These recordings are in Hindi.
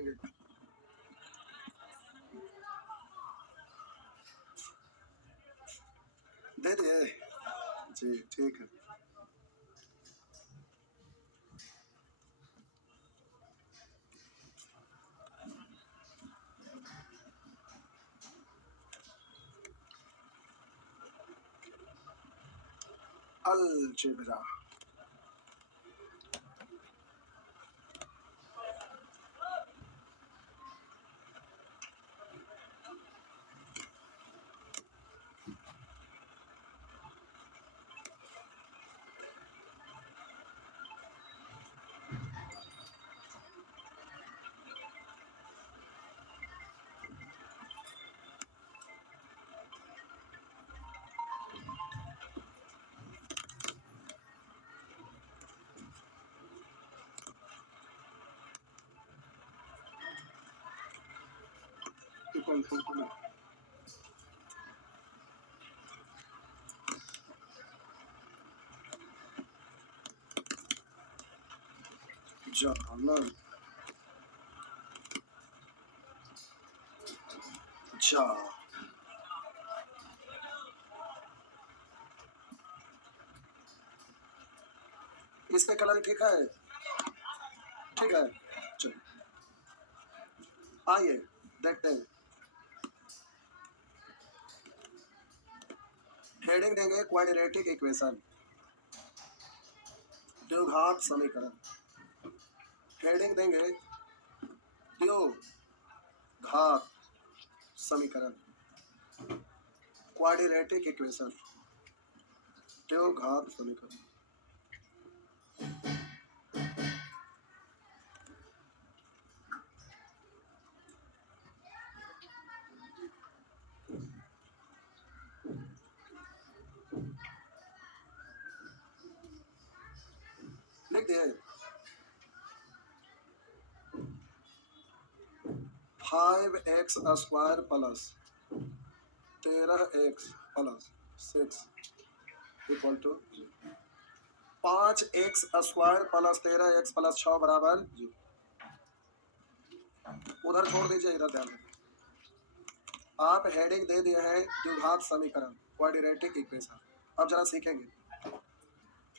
करेंगे। दे दिए जी, ठीक है। अलजेब्रा इक्वल टू जानन जा। इसका कलर ठीक है, ठीक है। चलो आइए देखते हैं। हेडिंग देंगे क्वाड्रेटिक इक्वेशन, द्विघात समीकरण। हेडिंग देंगे द्विघात समीकरण, क्वाड्रेटिक इक्वेशन, द्विघात समीकरण। लिख दिए 5x square plus 13x plus 6 equal to 5x square plus 13x plus 6 बराबर 0। उधर छोड़ दीजिए, इधर ध्यान दें। आप हेडिंग दे दिए हैं द्विघात समीकरण, क्वाड्रेटिक इक्वेशन। अब जरा सीखेंगे।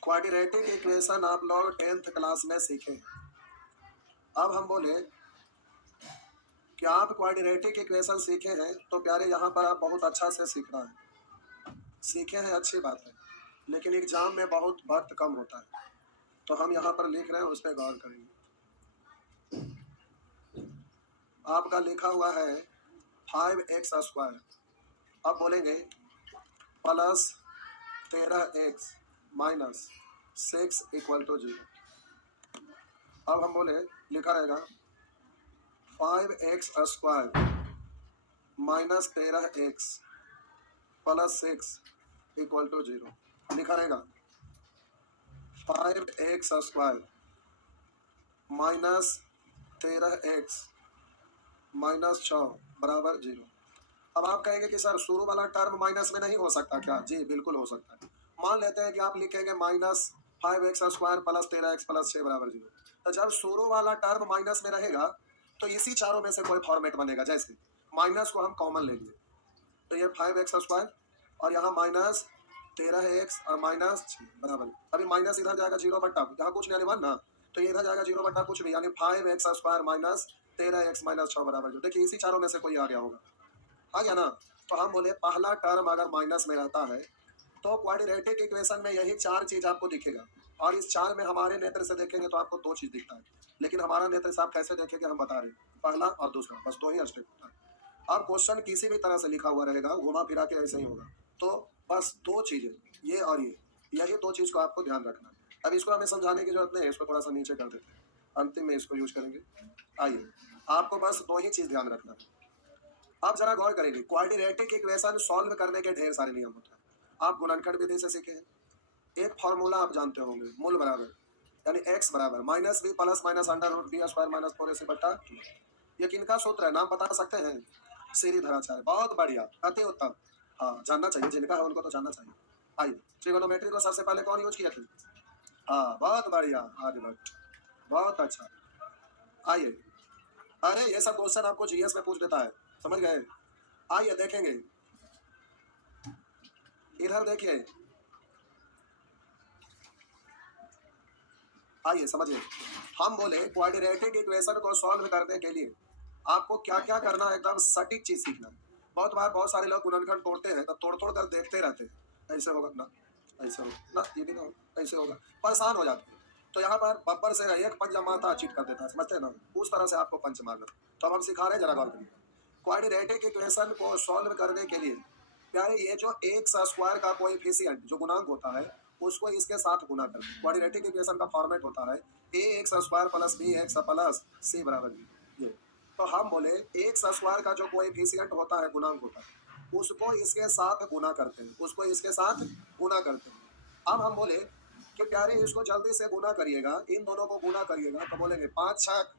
क्वाड्रेटिक इक्वेशन आप लोग 10th क्लास में सीखे। अब हम बोले कि आप क्वाड्रेटिक इक्वेशन सीखे हैं तो प्यारे यहाँ पर आप बहुत अच्छा से सीखना है। सीखे हैं अच्छी बात है, लेकिन एग्जाम में बहुत वक्त कम होता है, तो हम यहाँ पर लिख रहे हैं, उस पर गौर करेंगे। आपका लिखा हुआ है 5x स्क्वायर, अब बोलेंगे plus 13x minus 6 equal to 0। अब हम बोले लिखा रहेगा 5x square minus 13x plus 6 equal to 0। लिखा रहेगा 5x square minus 13x minus 6 बराबर 0। अब आप कहेंगे कि सर शुरू वाला टर्म माइनस में नहीं हो सकता क्या? जी बिल्कुल हो सकता है। मान लेते हैं कि आप लिखेंगे minus 5x square plus 13x plus 6 बराबर 0। तो जब शुरू वाला टर्म माइनस में रहेगा तो इसी चारों में से कोई फॉर्मेट बनेगा। जैसे माइनस को हम कॉमन ले लिए तो ये 5x स्क्वायर और यहाँ माइनस 13x और माइनस 6 बराबर, अभी माइनस इधर जाएगा 0 बट्टा, यहाँ कुछ नहीं वन ना, तो ये इधर जाएगा 0 बट्टा कुछ भी, यानी 5x square minus 13x minus 6 बराबर 0। देखिए इसी चारों में से कोई आ गया होगा, आ गया ना। तो हम बोले पहला टर्म अगर माइनस में रहता है तो क्वाड्रेटिक इक्वेशन में यही चार चीज आपको दिखेगा, और इस चार में हमारे नेत्र से देखेंगे तो आपको दो चीज दिखता है, लेकिन हमारा नेत्र से आप कैसे देखेंगे हम बता रहे हैं, पहला और दूसरा, बस दो ही स्टेप होता है। अब क्वेश्चन किसी भी तरह से लिखा हुआ रहेगा, घुमा फिरा के ऐसे ही होगा, तो बस दो चीजें, ये और ये, यही दो चीज को आपको ध्यान रखना है। अब इसको हमें समझाने की जरूरत नहीं है, इसको थोड़ा सा नीचे कर देते हैं, अंतिम में इसको यूज करेंगे। आइए आपको बस दो ही चीज ध्यान रखना है। आप जरा गौर करेंगे, क्वाड्रेटिक इक्वेशन सॉल्व करने के ढेर सारे नियम होते हैं। आप गुणनखंड विधि से सीखे हैं, एक फॉर्मूला आप जानते होंगे, मूल बराबर, यानी x बराबर minus B plus minus under root B square minus 4ac बट्टा 2। ये किनका सूत्र है, नाम बता सकते हैं? श्रीधराचार्य। बहुत बढ़िया, अति उत्तम। हाँ जानना चाहिए, जिनका है उनको तो जानना चाहिए। आइए, ट्रिगोनोमेट्री को सबसे पहले कौन यूज किया था? हाँ बहुत बढ़िया, आर्यभट्ट, बहुत अच्छा। आइए अरे ये सब क्वेश्चन आपको जीएस में पूछ देता है, समझ गए। आइए देखेंगे, इधर देखिए, आइए समझिए। हम बोले क्वाड्रेटिक इक्वेशन को सॉल्व करने के लिए आपको क्या क्या करना है, एकदम सटीक चीज सीखना है। बहुत बार बहुत सारे लोग गुणनखंड तोड़ते हैं तो तोड़ तोड़ कर देखते रहते हैं, ऐसे होगा ना, ऐसे होगा ना, ये भी ना होगा, ऐसे होगा, परेशान हो जाते हैं। तो यहाँ पर बब्बर से एक पंच मारता चीट कर देता है, समझते हैं ना, उस तरह से आपको पंच मारना। तो अब हम सिखा रहे हैं, जरा गौर करिए। क्वाड्रेटिक इक्वेशन को सॉल्व करने के लिए प्यारे ये जो एक्स स्क्वायर का कोएफिशिएंट जो गुणांक होता है उसको इसके साथ गुना करते हैं। क्वाड्रेटिक इक्वेशन का फॉर्मेट होता है a x square plus B x plus c बराबर बी। ये तो हम बोले एक्स स्क्वायर का जो कोएफिशिएंट होता है, गुणांक होता है, उसको इसके साथ गुना करते हैं, उसको इसके साथ गुना करते हैं। अब हम बोले कि प्यारे इसको जल्दी से गुना करिएगा, इन दोनों को गुना करिएगा, तो बोलेंगे 5 छक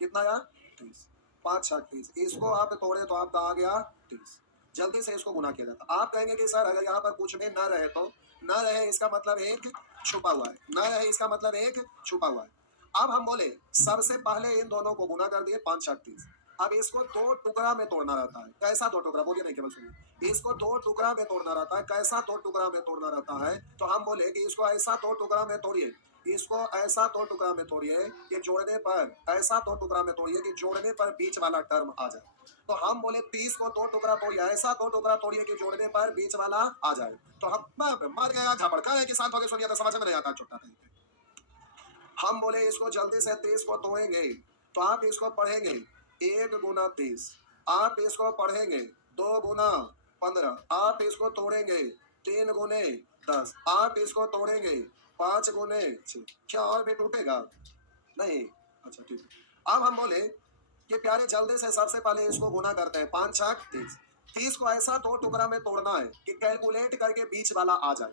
कितना यार 30, 5 छक 30। इसको आप तोड़े तो आपका आ गया 30। जल्दी से इसको गुना किया जाता। आप कहेंगे कि सर अगर यहाँ पर कुछ भी न रहे तो न रहे इसका मतलब एक छुपा हुआ है, न रहे इसका मतलब एक छुपा हुआ है। अब हम बोले सबसे पहले इन दोनों को गुना कर दिए 5 छक 30। अब इसको दो टुकड़ा में तोड़ना रहता है। कैसा दो टुकड़ा, बोलिए नहीं केवल सुनिए। इसको दो टुकड़ा में तोड़ना रहता है। कैसा दो टुकड़ा में तोड़ना रहता है, तो हम बोले कि इसको ऐसा दो टुकड़ा में तोड़िए, इसको ऐसा दो टुकड़ा में तोड़िए कि जोड़ने पर, ऐसा दो टुकड़ा में तोड़िए कि जोड़ने पर बीच वाला टर्म आ जाए। तो हम बोले 30 को दो टुकड़ा तोड़िए, ऐसा दो टुकड़ा तोड़िए कि जोड़ने पर बीच वाला आ जाए। तो हम मर गया झापड़ का है कि शांत होकर सुनिए, तो समझ में नहीं आता छोटा तरीके। हम बोले इसको जल्दी से 30 को तोड़ेंगे, तो आप इसको पढ़ेंगे 1 गुना 30, आप इसको पढ़ेंगे 2 गुना 15, आप इसको तोड़ेंगे 3 गुने 10, आप इसको तोड़ेंगे 5 गुने 6। क्या और भी टूटेगा? नहीं। अच्छा ठीक है। अब हम बोले कि प्यारे जल्दी से सबसे पहले इसको गुना करते हैं, 5 छक 30। 30 को ऐसा दो टुकड़ा में तोड़ना है कि कैलकुलेट करके बीच वाला आ जाए।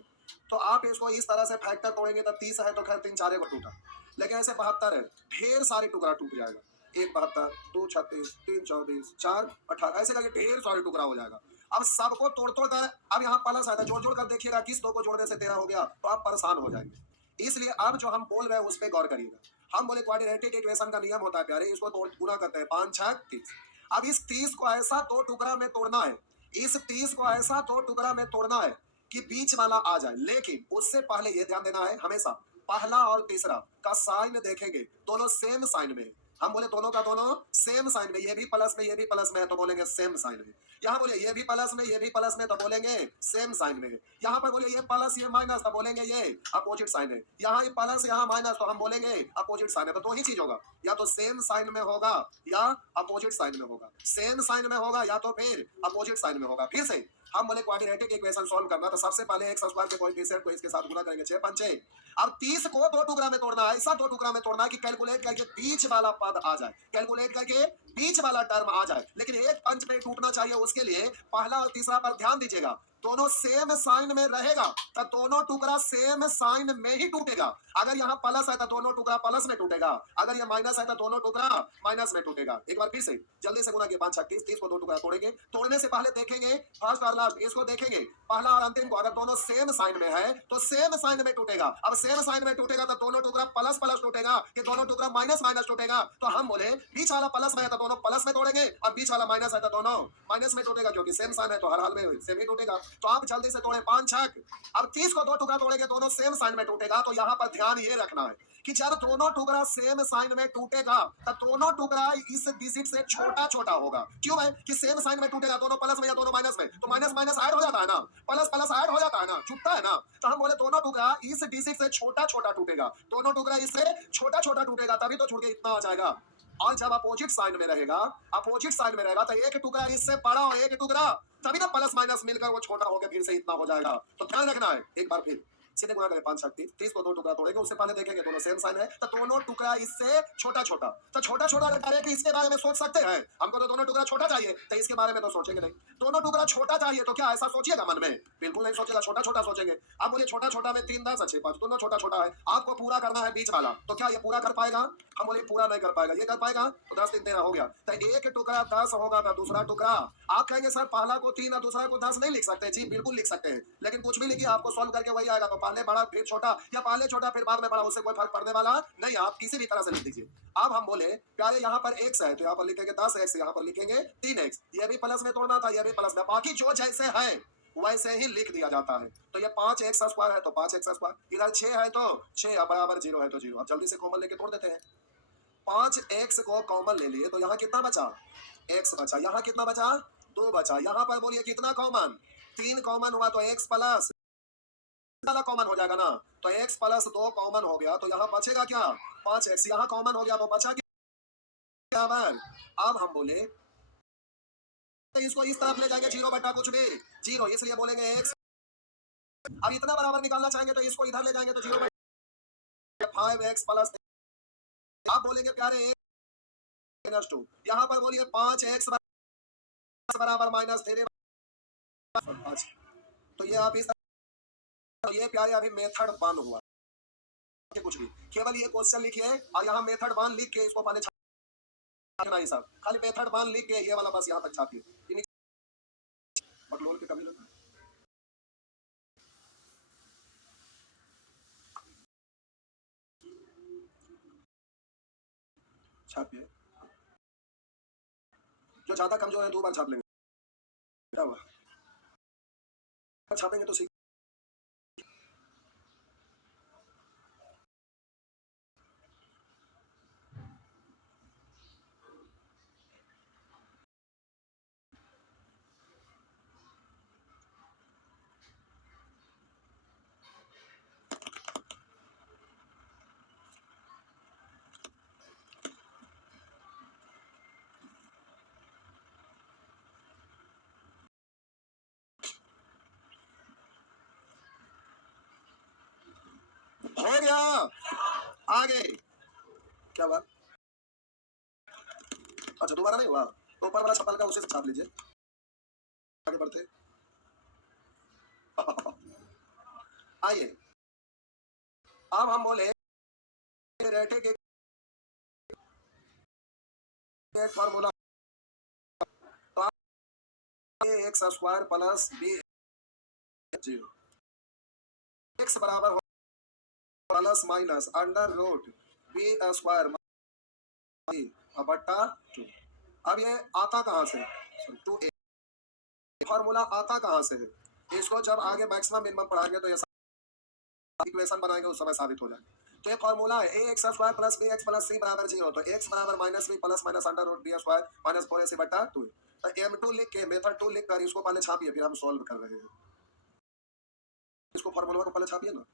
तो आप इसको इस तरह से फैक्टर तोड़ेंगे, तो 30 है तो खैर 3 चारे को टूटा, लेकिन ऐसे 72 है, ढेर सारे टुकड़ा टूट जाएगा। 1 72, 2 36, 3 24, 4 18, ऐसे करके ढेर सारे टुकड़ा हो जाएगा। अब सबको तोड़ तोड़ कर, अब यहाँ प्लस आया था, जोड़ जोड़ कर देखिएगा, किस दो को जोड़ने से 13 हो गया, तो आप परेशान हो जाएंगे। इसलिए अब जो हम बोल रहे हैं उस पर गौर करिएगा। हम बोले क्वाड्रेटिक इक्वेशन का नियम होता है प्यारे, इसको तोड़ गुना करते हैं 5 छक 30। अब इस 30 को ऐसा दो टुकड़ा में तोड़ना है, इस 30 को ऐसा दो टुकड़ा में तोड़ना है कि बीच वाला आ जाए। लेकिन उससे पहले ये ध्यान देना है, हमेशा पहला और तीसरा का साइन देखेंगे, दोनों सेम साइन में। हम बोले दोनों का दोनों सेम साइन में, ये भी प्लस में ये भी प्लस में है, तो बोलेंगे सेम साइन में। यहाँ बोले ये भी प्लस में ये भी प्लस में, तो बोलेंगे सेम साइन में। यहाँ पर बोले ये प्लस ये माइनस, तो बोलेंगे ये अपोजिट साइन है। यहाँ ये प्लस यहाँ माइनस, तो हम बोलेंगे अपोजिट साइन है। तो दो ही चीज होगा, या तो सेम साइन में होगा या अपोजिट साइन में होगा। सेम साइन में होगा या तो फिर अपोजिट साइन में होगा। फिर से हम बोले क्वाड्रेटिक इक्वेशन सॉल्व करना, तो सबसे पहले एक्स स्क्वायर के कोएफिशिएंट को इसके साथ गुना करेंगे, 6 पंचे। अब 30 को दो टुकड़ा में तोड़ना है, ऐसा दो टुकड़ा में तोड़ना है कि कैलकुलेट करके बीच वाला पद आ जाए, कैलकुलेट करके बीच वाला टर्म आ जाए। लेकिन एक पंच पे टूटना चाहिए, उसके लिए पहला और तीसरा पर ध्यान दीजिएगा, दोनों सेम साइन में रहेगा तो दोनों टुकड़ा सेम साइन में ही टूटेगा। अगर यहाँ प्लस है तो दोनों टुकड़ा प्लस में टूटेगा, अगर ये माइनस है तो दोनों टुकड़ा माइनस में टूटेगा। एक बार फिर से जल्दी से गुना किया, 5 छक 30, 30 को दो टुकड़ा तोड़ेंगे। तोड़ने से पहले देखेंगे फर्स्ट और लास्ट, इसको देखेंगे पहला और अंतिम को, अगर दोनों सेम साइन में है तो सेम साइन में टूटेगा। अब सेम साइन में टूटेगा तो दोनों टुकड़ा प्लस प्लस टूटेगा कि दोनों टुकड़ा माइनस माइनस टूटेगा। तो हम बोले बीच वाला प्लस में है तो दोनों प्लस में तोड़ेंगे, और बीच वाला माइनस है तो दोनों माइनस में टूटेगा, क्योंकि सेम साइन है तो हर हाल में सेम ही टूटेगा। तो आप जल्दी से तोड़े 5 छक। अब 30 को दो टुकड़ा तोड़ेंगे, दोनों सेम साइन में टूटेगा। तो यहाँ पर ध्यान ये रखना है कि जब दोनों टुकड़ा सेम साइन में टूटेगा तब दोनों टुकड़ा इस डिजिट से छोटा छोटा होगा। क्यों है कि सेम साइन में टूटेगा, दोनों प्लस में या दोनों माइनस में, तो माइनस माइनस ऐड हो जाता है ना, प्लस प्लस ऐड हो जाता है ना, छूटता है ना। तो हम बोले दोनों टुकड़ा इस डिजिट से छोटा छोटा टूटेगा, दोनों टुकड़ा इससे छोटा छोटा टूटेगा, तभी तो छूट के इतना आ जाएगा। और जब अपोजिट साइन में रहेगा, अपोजिट साइन में रहेगा, तो एक टुकड़ा इससे बड़ा और एक टुकड़ा, तभी ना प्लस माइनस मिलकर वो छोटा होकर फिर से इतना हो जाएगा। तो ध्यान रखना है। एक बार फिर सीधे गुणा करें 5 छक 30, 30 को दो टुकड़ा तोड़ेंगे, उससे पहले देखेंगे दोनों सेम साइन है तो दोनों टुकड़ा इससे छोटा छोटा। तो छोटा छोटा अगर डायरेक्ट इसके बारे में सोच सकते हैं, हमको तो दोनों टुकड़ा छोटा चाहिए, तो इसके बारे में तो सोचेंगे नहीं। दोनों टुकड़ा छोटा चाहिए तो क्या ऐसा सोचिएगा मन में? बिल्कुल नहीं सोचेगा, छोटा छोटा सोचेंगे। आप बोलिए छोटा छोटा में 3 10 6 5, दोनों छोटा छोटा है, आपको पूरा करना है बीच वाला, तो क्या ये पूरा कर पाएगा? हम बोले पूरा नहीं कर पाएगा, ये कर पाएगा, तो 10 3 13 हो गया। तो एक टुकड़ा 10 होगा तो दूसरा टुकड़ा, आप कहेंगे सर पहला को 3 और दूसरा को 10 नहीं लिख सकते? जी बिल्कुल लिख सकते हैं, लेकिन कुछ भी लिखिए आपको सॉल्व करके वही आएगा। तो पहले बड़ा फिर छोटा या पहले छोटा फिर बाद में बड़ा, उससे कोई फर्क पड़ने वाला नहीं, आप किसी भी तरह से लिख दीजिए। अब हम बोले प्यारे यहाँ पर x है तो यहाँ पर लिखेंगे 10x, यहाँ पर लिखेंगे 3x, ये भी प्लस में तोड़ना था, ये भी प्लस में, बाकी जो जैसे है वैसे ही लिख दिया जाता है। तो ये 5x स्क्वायर है तो 5x स्क्वायर, इधर 6 है तो 6 बराबर 0 है तो 0। अब जल्दी से कॉमन लेके तोड़ देते हैं। 5x को कॉमन ले लिए तो यहाँ कितना बचा, x बचा, यहाँ कितना बचा, 2 बचा, यहाँ पर बोलिए कितना कॉमन, 3 कॉमन हुआ तो x प्लस वाला कॉमन हो जाएगा ना, तो x प्लस 2 कॉमन हो गया तो यहाँ बचेगा क्या, 5x, यहाँ कॉमन हो गया तो बचा क्या। अब हम बोले इसको इस तरफ ले जाएंगे 0 बटा कुछ भी 0, इसलिए बोलेंगे x। अब इतना बराबर निकालना चाहेंगे तो इसको इधर ले जाएंगे तो 0 बटा 5x प्लस, आप बोलेंगे प्यारे -2, यहाँ पर बोलिए 5x बराबर -3, तो ये आप इस, तो ये प्यारे अभी मेथड 1 हुआ, कुछ भी, केवल ये क्वेश्चन लिखिए और यहाँ मेथड 1 लिख के इसको पहले छापना ही साहब, खाली मेथड 1 लिख के ये वाला बस यहाँ तक छापिए, बकलोल के कभी लगता छापिए, जो ज्यादा कमजोर है 2 बार छाप लेंगे, क्या हुआ, छापेंगे तो सीख। हो गया, आगे क्या हुआ, अच्छा दोबारा नहीं हुआ तो ऊपर वाला छपल का उसे से छाप लीजिए, आगे बढ़ते आइए। अब हम बोले रेटे के फॉर्मूला, तो x square plus b 0, x बराबर plus minus under root B square बट्टा 2। अब ये आता कहाँ से, 2a, फॉर्मूला आता कहाँ से है, इसको जब आगे मैक्सिमम मिनिमम पढ़ाएंगे तो ये इक्वेशन बनाएंगे उस समय साबित हो जाएगा। तो ये फॉर्मूला है a x square plus B x plus c बराबर 0, तो एक्स बराबर minus B plus minus under root B square minus 4ac बट्टा 2। तो m2 लिख के मेथड 2 लिख कर इसको पहले छापिए, फिर हम सॉल्व कर रहे हैं, इसको फॉर्मूला को पहले छापिए ना।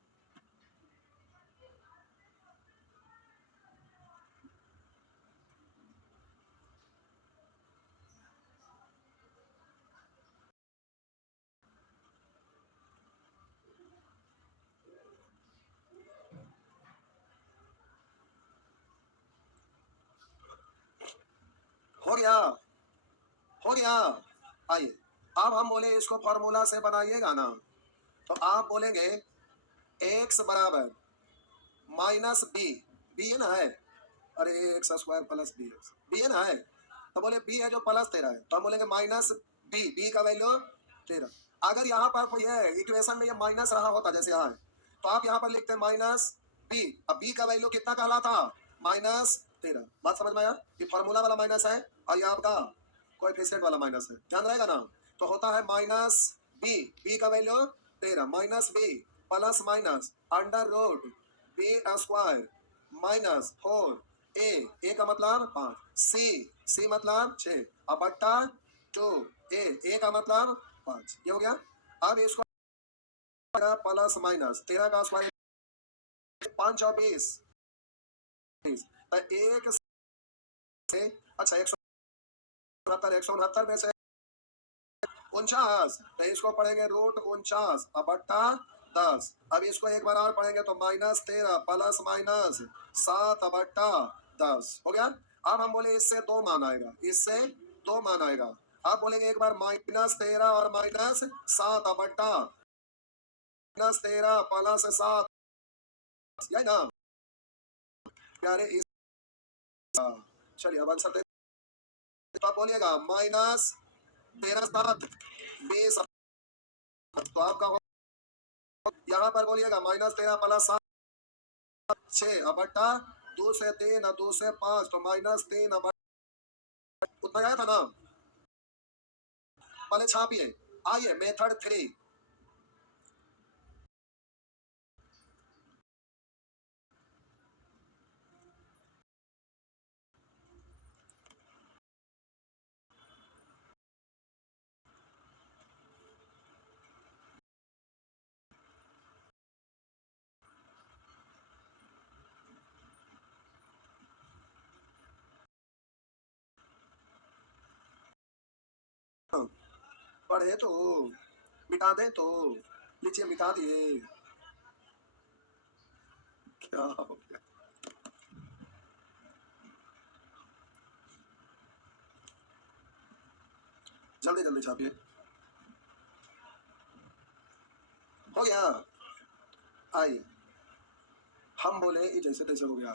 हो गया, हो गया, आइए अब हम बोले इसको फॉर्मूला से बनाइएगा ना, तो आप बोलेंगे एक्स बराबर माइनस बी, बी है ना है, अरे X square plus B X, B है ना है, तो बोले बी है जो प्लस 13 है, तो हम बोलेंगे माइनस बी, बी का वैल्यू 13। अगर यहाँ पर ये इक्वेशन में ये माइनस रहा होता जैसे यहाँ है, तो आप यहाँ पर लिखते हैं माइनस बी, अब बी का वैल्यू कितना कहला था, -13। बात समझ में आया, ये फॉर्मूला वाला माइनस है और ये आपका कोएफिशिएंट वाला माइनस है, ध्यान रहेगा ना। तो होता है माइनस बी, बी का value 13, minus B plus minus under root B square minus 4 A का मतलब 5, सी मतलब 6, अब बट्टा 2 ए का मतलब 5, ये हो गया। अब इसको प्लस माइनस 13 का स्क्वायर 5 और 20, तो एक से अच्छा 169 में से 49, तो इसको पढ़ेंगे रूट 49 अब बट्टा 10। अब इसको एक बार और पढ़ेंगे तो -13 प्लस माइनस 7 बट्टा 10 हो गया। अब हम बोले इससे 2 मान आएगा, इससे 2 मान आएगा। अब बोलेंगे एक बार -13 और -7 बट्टा -13 प्लस 7, यही ना प्यारे इस, चलिए अब आंसर तो आप बोलिएगा -13 7 20, तो आपका यहाँ पर बोलिएगा -13 प्लस 6 बट्टा 2 से 3 और 2 से 5 तो -3 उतना आया था ना। पहले छापिए। आइए मेथड 3। पढ़े तो मिटा दें तो लीजिए मिटा दिए। क्या हो गया? जल्दी जल्दी छापिए। हो गया। आइए हम बोले ये जैसे तैसे हो गया।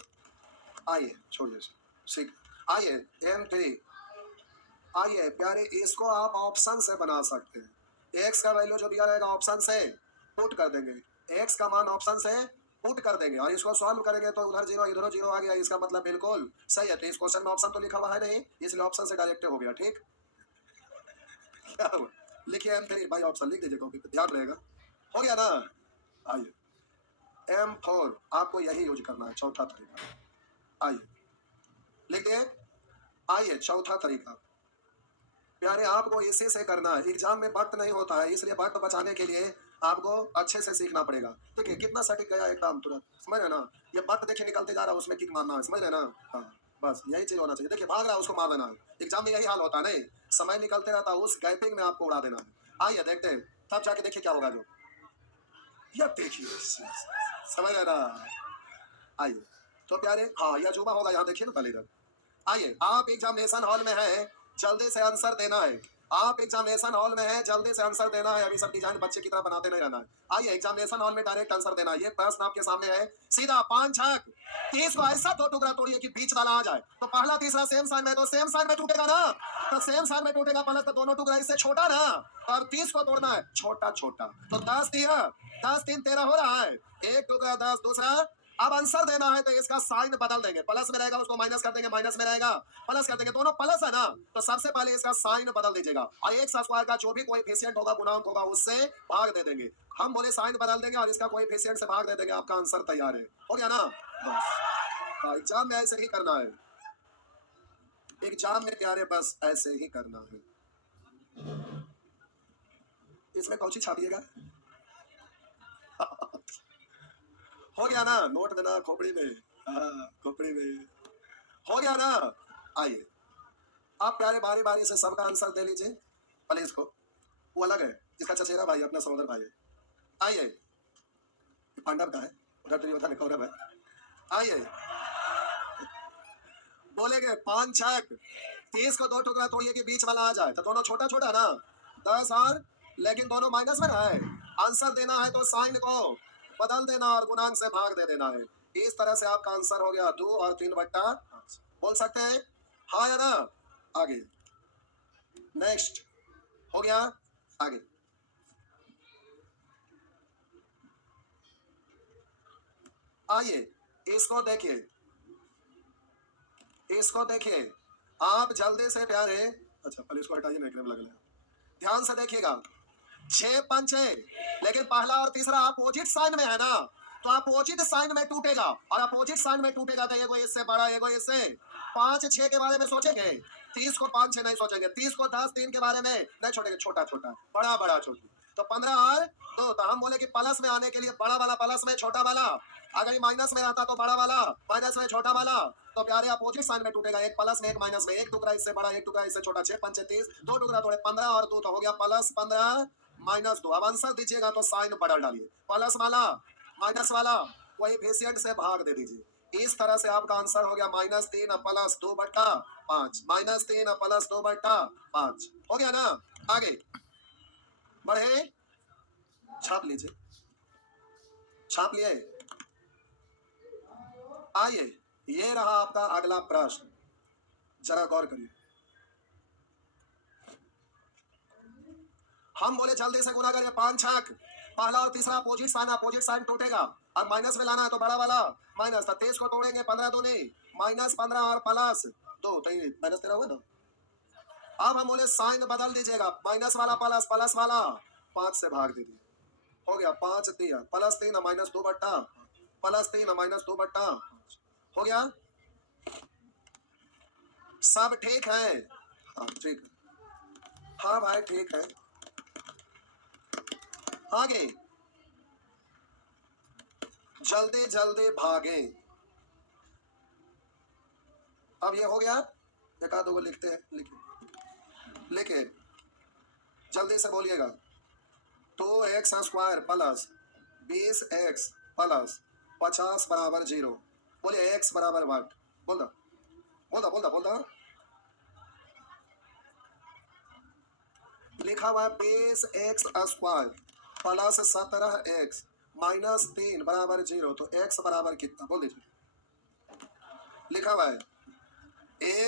आइए छोड़िए सीख। आइए M3। आइए प्यारे इसको आप ऑप्शन से बना सकते हैं। एक्स का वैल्यू जो दिया रहेगा ऑप्शन से पुट कर देंगे। एक्स का मान ऑप्शन से पुट कर देंगे और इसको सॉल्व करेंगे तो उधर 0 इधर 0 आ गया। इसका मतलब बिल्कुल सही है। तो इस क्वेश्चन में ऑप्शन तो लिखा हुआ है नहीं, इसलिए ऑप्शन से डायरेक्ट हो गया। ठीक क्या हुआ? लिखिए M3 भाई, ऑप्शन लिख दीजिए कॉपी पे, ध्यान रहेगा। हो गया ना। आइए M4 आपको यही यूज करना है, चौथा तरीका। आइए लिख दिए। आइए चौथा तरीका प्यारे आपको इसी से करना है। एग्जाम में वक्त नहीं होता है, इसलिए वक्त बचाने के लिए आपको अच्छे से सीखना पड़ेगा। देखिए कितना सटीक गया एकदम तुरंत, समझ रहे ना। ये वक्त देखिए निकलते जा रहा है, उसमें किक मारना है, समझ रहे ना। हाँ बस यही चीज होना चाहिए। देखिए भाग रहा है, उसको मार देना है। एग्जाम में यही हाल होता है नहीं, समय निकलते रहता है, उस गैपिंग में आपको उड़ा देना है। आइए देखते हैं, तब जाके देखिए क्या होगा। जो यह देखिए समझ रहे ना। आइए तो प्यारे हाँ यह जुबा होगा, यहाँ देखिए ना पहले इधर। आइए आप एग्जामिनेशन हॉल में हैं, जल्दी से आंसर देना है। आप एग्जामिनेशन हॉल में हैं, जल्दी से आंसर देना है। अभी सब डिजाइन बच्चे की तरह बनाते नहीं रहना है। आइए एग्जामिनेशन हॉल में डायरेक्ट आंसर देना है। ये प्रश्न आपके सामने है, सीधा 5 छक 30 को ऐसा दो टुकड़ा तोड़िए कि बीच वाला आ जाए। तो पहला तीसरा सेम साइन में, तो सेम साइन में टूटेगा ना। तो सेम साइन में टूटेगा पहले, तो दोनों टुकड़ा इससे छोटा ना। और 30 को तोड़ना है छोटा छोटा। तो 10 दिया, 10 3 13 हो रहा है। एक टुकड़ा 10, दूसरा। अब आंसर देना है तो इसका साइन बदल देंगे। प्लस में रहेगा उसको माइनस कर देंगे, माइनस में रहेगा प्लस कर देंगे। दोनों प्लस है ना, तो सबसे पहले इसका साइन बदल दीजिएगा और एक्स स्क्वायर का जो भी कोएफिशिएंट होगा, गुणांक होगा, उससे भाग दे देंगे। हम बोले साइन बदल देंगे और इसका कोएफिशिएंट से भाग दे देंगे। आपका आंसर तैयार है। हो गया ना। बस एग्जाम में ऐसे ही करना है। एग्जाम में प्यारे बस ऐसे ही करना है। इसमें कौन सी छापिएगा? हो गया ना। नोट देना खोपड़ी में। हाँ खोपड़ी में। हो गया ना। आइए आप प्यारे बारी बारी से सबका आंसर दे लीजिए। पहले इसको, वो अलग है, इसका चचेरा भाई अपना सहोदर भाई है। आइए पांडव का है, उधर दुर्योधन कौरव है। आइए बोलेंगे 5 छक 30 को दो टुकड़ा तोड़िए कि बीच वाला आ जाए। तो दोनों छोटा छोटा ना, 10 और लेकिन दोनों माइनस में ना है। आंसर देना है तो साइन को बदल देना और गुणांक से भाग दे देना है। इस तरह से आपका आंसर हो गया 2 और 3/5। बोल सकते हैं हाँ या ना। आगे नेक्स्ट हो गया। आगे आइए इसको देखिए, इसको देखिए आप जल्दी से प्यारे। अच्छा पहले इसको हटाइए, नहीं लग गया। ध्यान से देखिएगा, 6 पंचे, लेकिन पहला और तीसरा अपोजिट साइन में है ना। तो अपोजिट साइन में टूटेगा और अपोजिट साइन में टूटेगा तो एगो इससे बड़ा एगो इससे। 5 6 के बारे में सोचेंगे, 30 को 5 6 नहीं सोचेंगे। 30 को 10 3 के बारे में नहीं छोड़ेंगे, छोटा छोटा बड़ा बड़ा छोटा। तो 15 और 2, तो हम बोले कि प्लस में आने के लिए बड़ा वाला प्लस में, छोटा वाला अगर माइनस में आता तो बड़ा वाला माइनस में, छोटा वाला। तो प्यारे अपोजिट साइन में टूटेगा, एक प्लस में एक माइनस में। एक टुकड़ा इससे बड़ा, एक टुकड़ा इससे छोटा। 6 5 30, दो टुकड़ा थोड़े 15 और 2 तो हो गया +15 -2। अब आंसर दीजिएगा तो साइन बदल डालिए, प्लस वाला माइनस वाला कोएफिशिएंट से भाग दे दीजिए। इस तरह से आपका आंसर हो गया -3 + 2/5, -3 + 2/5। हो गया ना। आगे बढ़े, छाप लीजिए, छाप लिए। आइए ये रहा आपका अगला प्रश्न, जरा गौर करिए। हम बोले जल्दी से गुना करिए, 5 छक पहला और तीसरा अपोजिट साइन टूटेगा। अब माइनस में लाना है तो बड़ा वाला माइनस, तो 23 को तोड़ेंगे 15 दूनी -15 और प्लस 2, तो माइनस 13 हुआ ना। अब हम बोले साइन बदल दीजिएगा, माइनस वाला प्लस, प्लस वाला 5 से भाग दीजिए, हो गया 5 दिया प्लस 3 -2 बट्टा प्लस 3 -2 बट्टा, हो गया। सब ठीक है? हाँ ठीक है, हाँ भाई ठीक है। आगे जल्दी जल्दी भागे। अब ये हो गया, एक आध दो लिखते हैं, लिखे जल्दी से बोलिएगा। 2x² प्लस 20x प्लस 50 बराबर 0। बोलिए x बराबर वाट, बोल दो बोल दो बोल दो बोल दो। लिखा हुआ है 20x² प्लस 17x माइनस 3 बराबर 0, तो x बराबर कितना बोल दीजिए। लिखा हुआ है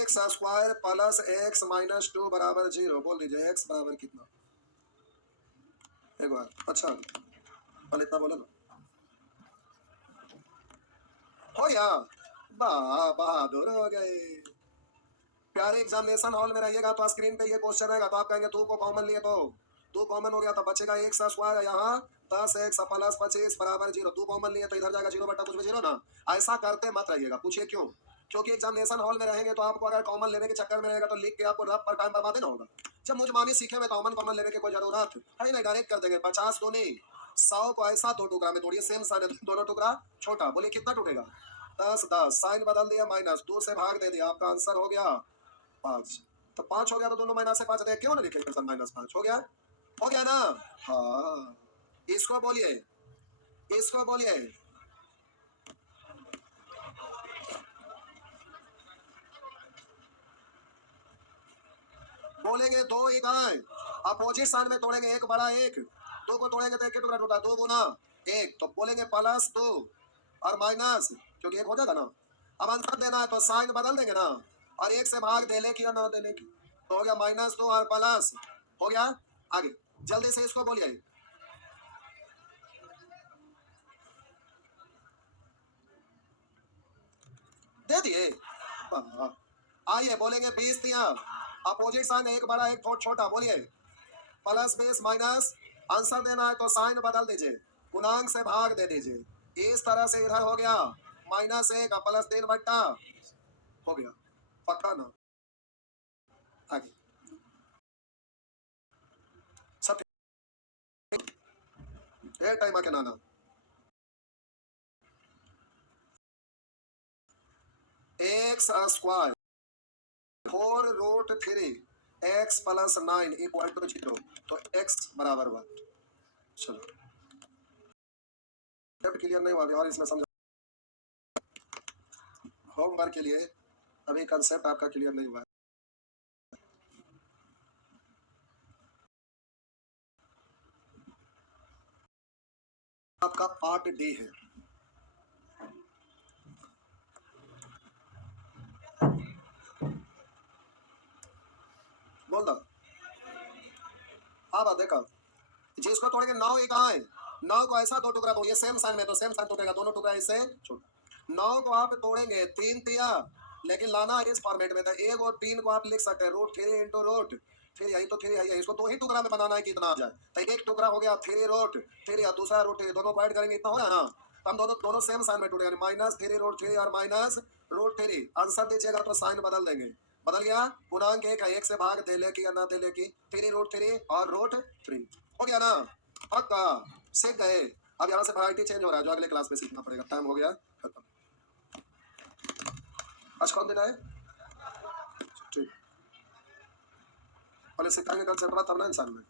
x² प्लस x माइनस 2 बराबर 0, बोल दीजिए x बराबर कितना। एक बार अच्छा पहले इतना बोलो ना, हो गया। बहादुर हो गए। प्यारे एग्जामिनेशन हॉल में रहिएगा तो स्क्रीन पे ये क्वेश्चन रहेगा, तो आप कहेंगे 2 को कॉमन लिए तो 2 कॉमन हो गया, तो बचेगा x² यहाँ 10x प्लस 25 बराबर 0। 2 कॉमन लिए तो इधर जाएगा 0 बटा कुछ भी 0 ना। ऐसा करते मत रहिएगा, पूछिए क्यों। क्योंकि एग्जामिनेशन हॉल में रहेंगे तो आपको अगर कॉमन लेने के चक्कर में रहेगा तो लिख के आपको रफ पर टाइम बर्बाद ना होगा। जब मुझमानी सीखे में कॉमन कॉमन लेने की कोई जरूरत है नहीं, डायरेक्ट कर देंगे। 50 दूनी 100 को ऐसा 2 टुकड़ा में तोड़िए, सेम साइन दोनों टुकड़ा छोटा, बोलिए कितना टूटेगा 10 10, साइन बदल दिया -2 से भाग दे दिया, आपका आंसर हो गया 5। तो 5 हो गया, तो दोनों -5 दे, क्यों ना लिखे -5 हो गया ना। हाँ इसको बोलिए, इसको बोलिए बोलेंगे 2 इकाई अपोजिट साइन में तोड़ेंगे, एक बड़ा एक, 2 को तोड़ेंगे तो एक टुकड़ा टूटा, 2 गुना 1, तो बोलेंगे +2 और माइनस, क्योंकि 1 हो जाएगा ना। अब आंसर देना है तो साइन बदल देंगे ना, और 1 से भाग देले की या ना देले की, तो हो गया -2 और प्लस, हो गया। आगे जल्दी से इसको बोलिए, दे दिए। आइए बोलेंगे 20 दिया अपोजिट साइन, एक बड़ा एक छोटा, बोलिए +20 माइनस, आंसर देना है तो साइन बदल दीजिए, गुणांक से भाग दे दीजिए, इस तरह से इधर हो गया -1 +3 बट्टा, हो गया पक्का ना। आगे सब एक टाइम आके नाना x² 4√3 x + 9 = 0, तो x बराबर 1। चलो क्लियर नहीं हुआ और इसमें समझ, होमवर्क के लिए अभी कंसेप्ट आपका क्लियर नहीं हुआ है। आपका पार्ट डी है, बोल दो। अब देखो जिसको तोड़ेंगे 9 इकाई, 9 को ऐसा 2 टुकड़ा तोड़िए, सेम साइन में तो सेम साइन टूटेगा, दोनों टुकड़ा इससे छोटा। 9 को आप तोड़ेंगे 3 तिया, लेकिन लाना इस फॉर्मेट में था, 1 और 3 को आप लिख सकते हैं √3 × √3, यही तो 3 है, इसको 2 ही टुकड़ा में बनाना है, कितना आ जाए, तो एक टुकड़ा हो गया 3√3 और दूसरा √3, दोनों को ऐड करेंगे इतना हो गया ना, तो हम दोनों दोनों सेम साइन में टूटेगा, -3√3 और -√3, आंसर दीजिएगा तो साइन बदल देंगे, बदल गया, गुणांक 1 है, 1 से भाग देले की या ना देले की, 3√3 और √3, हो गया ना पक्का, सीख गए। अब यहाँ से वैरायटी चेंज हो रहा है, जो अगले क्लास में सीखना पड़ेगा, टाइम हो गया खत्म। आज कौन दिन है, ठीक, पहले सिखाएंगे कंसेप्ट तब ना इंसान में।